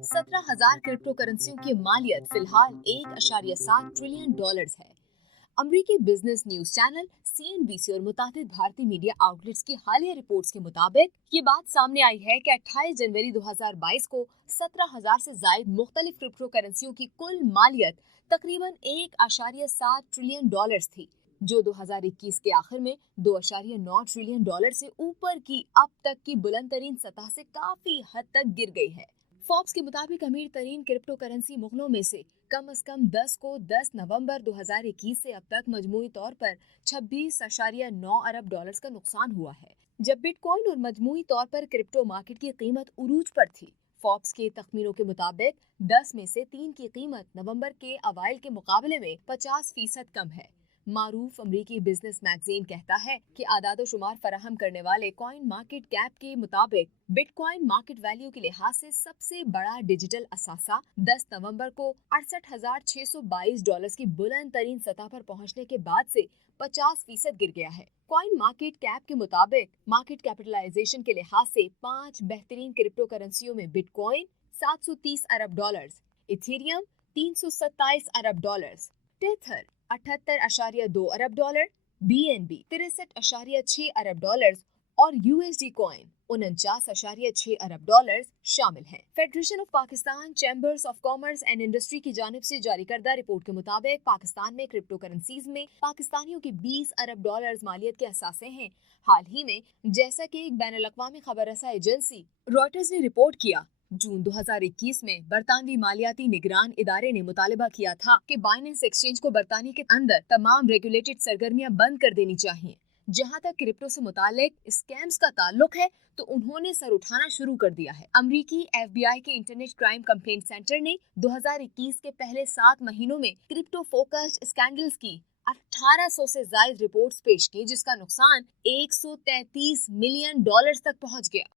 17,000 crypto करेंसियों की मालियत फिलहाल $1.7 trillion है। अमरीकी बिजनेस न्यूज चैनल CNBC और मुताबिक भारतीय मीडिया आउटलेट्स की हालिया रिपोर्ट्स के मुताबिक ये बात सामने आई है कि 28 जनवरी 2022 को 17,000 से जायद मुख्तलिफ क्रिप्टो करेंसियों की कुल मालियत तकरीबन $1.7 ट्रिलियन थी, जो 2021 के आखिर में $2.9 ट्रिलियन से ऊपर की अब तक की बुलंद तरीन सतह से काफी हद तक गिर गई है। फोर्ब्स के मुताबिक अमीर तरीन क्रिप्टो करेंसी मुगलों में से कम 10 को 10 नवंबर 2021 से अब तक मजमूई तौर पर 26.9 अरब डॉलर्स का नुकसान हुआ है, जब बिटकॉइन और मजमूई तौर पर क्रिप्टो मार्केट की कीमत उरूज पर थी। फोर्ब्स के तखमीनों के मुताबिक 10 में से 3 की कीमत नवंबर के अवाइल के मुकाबले में 50% कम है। मारूफ अमरीकी बिजनेस मैगजीन कहता है कि आदादोशुमार फराहम करने वाले कॉइन मार्केट कैप के मुताबिक बिटकॉइन मार्केट वैल्यू के लिहाज से सबसे बड़ा डिजिटल असासा 10 नवंबर को $68,622 की बुलंद तरीन सतह पर पहुंचने के बाद से 50% गिर गया है। कॉइन मार्केट कैप के मुताबिक मार्केट कैपिटलाइजेशन के लिहाज से 5 बेहतरीन क्रिप्टो करेंसियों में बिटकॉइन $730 अरब, इथेरियम $327 अरब, टेथर $78.2 अरब, BNB $63.6 अरब और USD कॉइन $49.6 अरब शामिल हैं। Federation of Pakistan chambers of commerce and industry की जानिब से जारी करदा रिपोर्ट के मुताबिक पाकिस्तान में क्रिप्टो करेंसीज में पाकिस्तानियों के $20 अरब मालियत के असासे हैं। हाल ही में, जैसा कि एक बैनुल अक़वामी खबर रसा एजेंसी रॉयटर्स ने रिपोर्ट किया, जून 2021 में बरतानवी मालियाती निगरान इदारे ने मुतालिबा किया था कि बाइनेंस एक्सचेंज को बरतानिया के अंदर तमाम रेगुलेटेड सरगर्मियां बंद कर देनी चाहिए। जहां तक क्रिप्टो से मुतालिक स्कैम्स का ताल्लुक है, तो उन्होंने सर उठाना शुरू कर दिया है। अमरीकी FBI के इंटरनेट क्राइम कंप्लेंट सेंटर ने 2021 के पहले 7 महीनों में क्रिप्टो फोकस्ड स्कैंडल्स की 1800 से ज्यादा रिपोर्ट्स पेश की, जिसका नुकसान $133 मिलियन तक पहुंच गया।